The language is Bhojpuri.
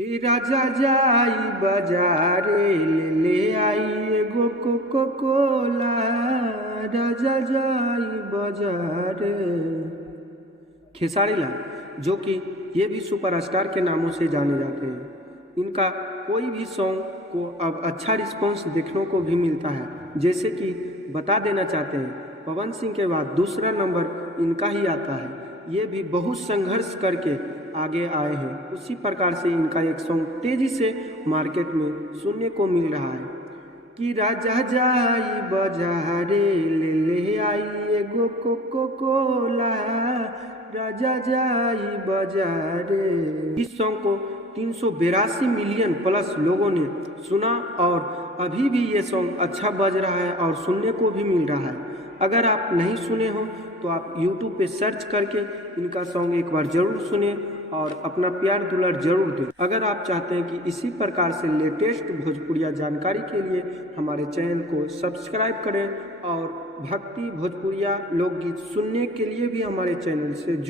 ए राजा जाई बाजारे ले आई एगो कोको कोला। राजा जाई बाजारे। खेसारी लाल, जो कि ये भी सुपरस्टार के नामों से जाने जाते हैं, इनका कोई भी सॉन्ग को अब अच्छा रिस्पॉन्स देखने को भी मिलता है। जैसे कि बता देना चाहते हैं, पवन सिंह के बाद दूसरा नंबर इनका ही आता है। ये भी बहुत संघर्ष करके आगे आए हैं। उसी प्रकार से इनका एक सॉन्ग तेजी से मार्केट में सुनने को मिल रहा है कि राजा जाई बाजारे ले आई एगो कोको कोला। राजा जाई बाजारे। इस सॉन्ग को 382 मिलियन प्लस लोगों ने सुना और अभी भी ये सॉन्ग अच्छा बज रहा है और सुनने को भी मिल रहा है। अगर आप नहीं सुने हो तो आप YouTube पे सर्च करके इनका सॉन्ग एक बार ज़रूर सुने और अपना प्यार दुलार जरूर दें। अगर आप चाहते हैं कि इसी प्रकार से लेटेस्ट भोजपुरिया जानकारी के लिए हमारे चैनल को सब्सक्राइब करें और भक्ति भोजपुरिया लोकगीत सुनने के लिए भी हमारे चैनल से जुड़ें।